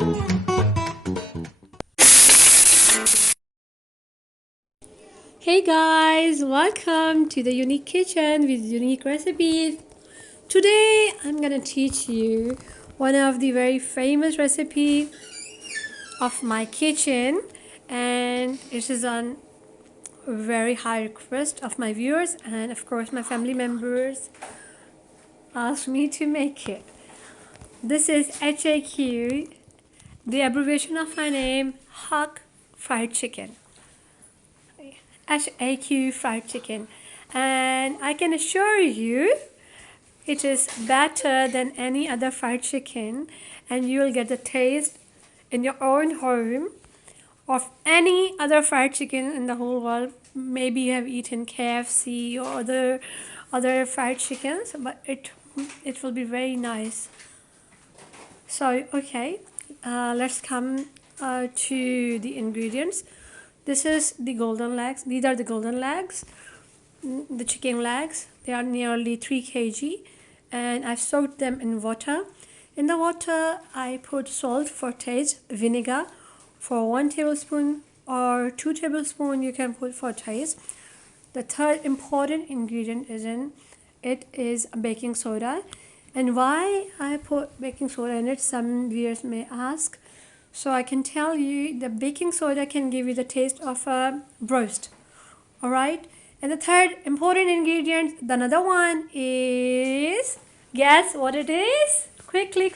Hey guys, welcome to the Unique Kitchen with unique recipes. Today I'm gonna teach you one of the very famous recipe of my kitchen, and it is on very high request of my viewers, and of course my family members asked me to make it. This is HAQ, the abbreviation of my name, HAK Fried Chicken. HAQ Fried Chicken, and I can assure you it is better than any other fried chicken, and you will get the taste in your own home of any other fried chicken in the whole world. Maybe you have eaten KFC or other fried chickens, but it will be very nice. So okay, let's come to the ingredients. This is the golden legs. These are the golden legs, the chicken legs. They are nearly 3 kg, and I've soaked them in water. In the water, I put salt for taste, vinegar for 1 tablespoon or 2 tablespoons you can put for taste. The third important ingredient is baking soda. And why I put baking soda in it, some viewers may ask. So I can tell you the baking soda can give you the taste of a BROAST. Alright? And the third important ingredient, the another one is, guess what it is? Quickly.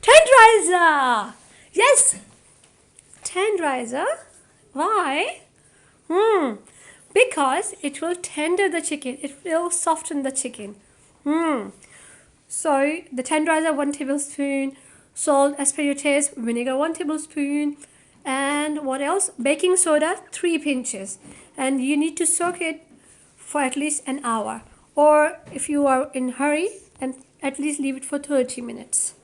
Tenderizer! Yes! Tenderizer. Why? Because it will tender the chicken. It will soften the chicken. So the tenderizer 1 tablespoon, salt as per your taste, vinegar 1 tablespoon, and what else? Baking soda 3 pinches. And you need to soak it for at least an hour. Or if you are in a hurry, and at least leave it for 30 minutes.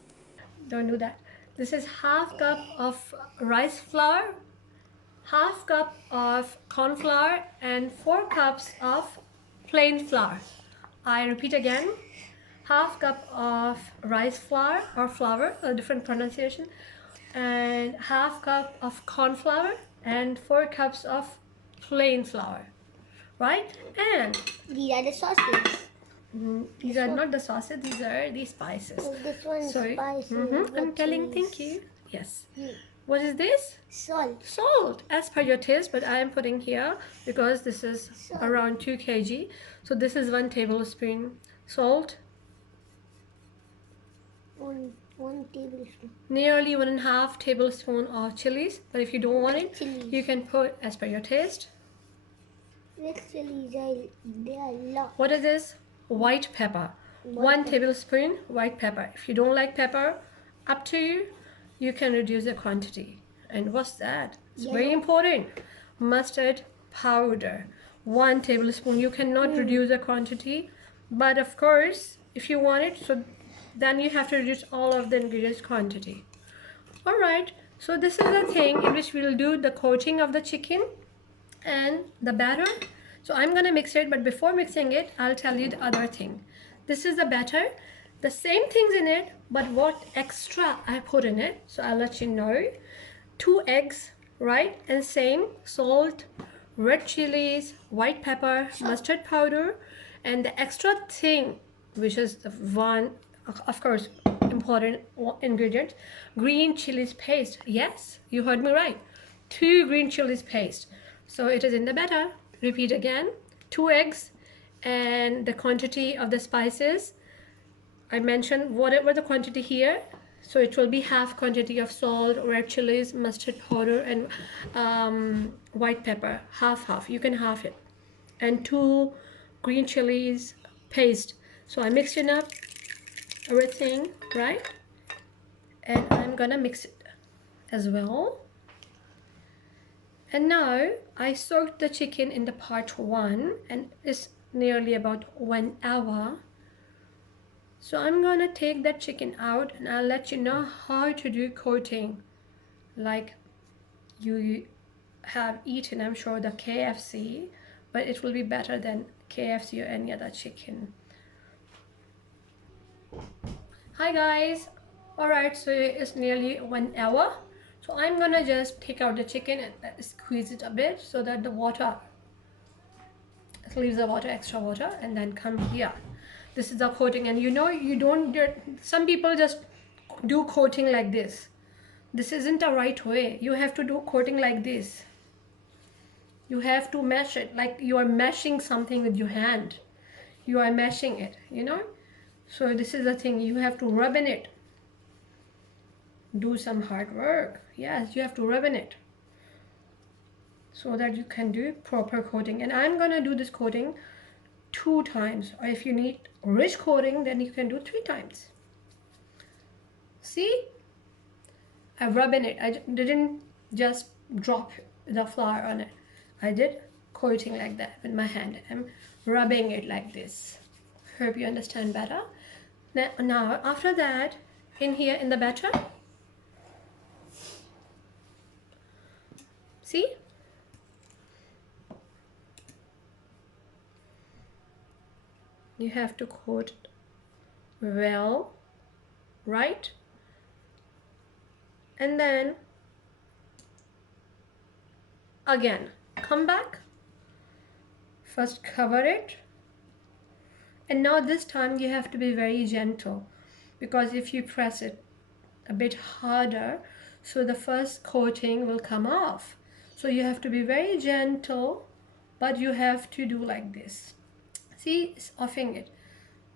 Don't do that. This is half cup of rice flour, half cup of corn flour, and 4 cups of plain flour. I repeat again, half cup of rice flour or flour, a different pronunciation, and half cup of corn flour and 4 cups of plain flour, right? And these are the sauces. These are not the sauces, these are the spices. Oh, this one is spicy. I'm telling, thank you. Yes. What is this? Salt. Salt, as per your taste, but I am putting here because this is around 2 kg. So this is 1 tablespoon salt. One tablespoon. Nearly 1.5 tablespoon of chilies, but if you don't want it, you can put as per your taste. With chilies, they are a lot. What is this? White pepper. 1 tablespoon white pepper. If you don't like pepper, up to you. You can reduce the quantity. And what's that? It's very important. Mustard powder. 1 tablespoon. You cannot reduce the quantity, but of course, if you want it, so then you have to reduce all of the ingredients quantity. Alright, so this is the thing in which we'll do the coating of the chicken and the batter. So I'm gonna mix it, but before mixing it, I'll tell you the other thing. This is the batter, the same things in it, but what extra I put in it, so I'll let you know. 2 eggs, right? And same salt, red chilies, white pepper, mustard powder, and the extra thing, which is the one, of course, important ingredient, green chilies paste. Yes, you heard me right. 2 green chilies paste. So it is in the batter. Repeat again. 2 eggs, and the quantity of the spices I mentioned, whatever the quantity here. So it will be half quantity of salt, red chilies, mustard powder, and white pepper. Half. You can half it. And 2 green chilies paste. So I'm mixing up everything, right? And I'm gonna mix it as well. And now I soaked the chicken in the part 1, and it's nearly about 1 hour. So I'm gonna take that chicken out, and I'll let you know how to do coating like you have eaten, I'm sure, the KFC, but it will be better than KFC or any other chicken. Hi guys, Alright, so it's nearly 1 hour. So I'm gonna just take out the chicken and squeeze it a bit so that the water, it leaves the water, extra water, and then come here. This is the coating, and you know, you don't get, some people just do coating like this. This isn't a right way. You have to do coating like this. You have to mash it like you are mashing something with your hand. You are mashing it, you know. So this is the thing, you have to rub in it. Do some hard work. Yes, you have to rub in it so that you can do proper coating. And I'm gonna do this coating 2 times, or if you need rich coating, then you can do 3 times. See, I rub in it. I didn't just drop the flour on it. I did coating like that with my hand. I'm rubbing it like this. Hope you understand better. Now after that, in here in the batter, see, you have to coat well, right? And then again, come back, first cover it, and now this time you have to be very gentle, because if you press it a bit harder, so the first coating will come off. So you have to be very gentle, but you have to do like this. See, it's offing it.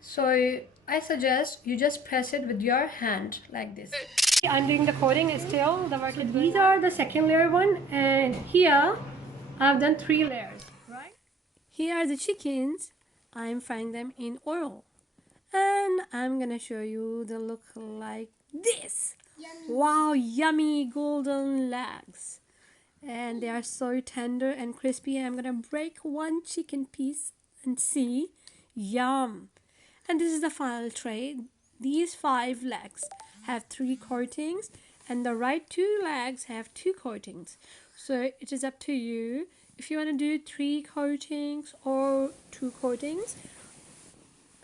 So I suggest you just press it with your hand like this. I'm doing the coating still. The work is these are the second layer one, and here I've done 3 layers, right? Here are the chickens. I'm frying them in oil, and I'm gonna show you the look like this. Yummy. Wow, yummy golden legs, and they are so tender and crispy. I'm gonna break one chicken piece and see. Yum. And this is the final tray. These 5 legs have 3 coatings, and the right 2 legs have 2 coatings. So it is up to you if you want to do 3 coatings or 2 coatings.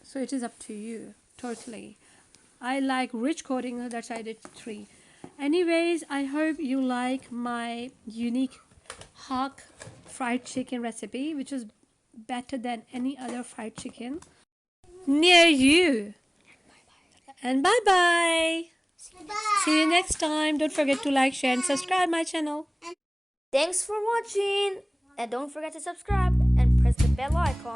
So it is up to you totally. I like rich coating, that's why I did 3. Anyways, I hope you like my unique HAK fried chicken recipe, which is better than any other fried chicken near you. And bye bye. Bye. See you next time. Don't forget to like, share, and subscribe my channel. Thanks for watching, and don't forget to subscribe and press the bell icon.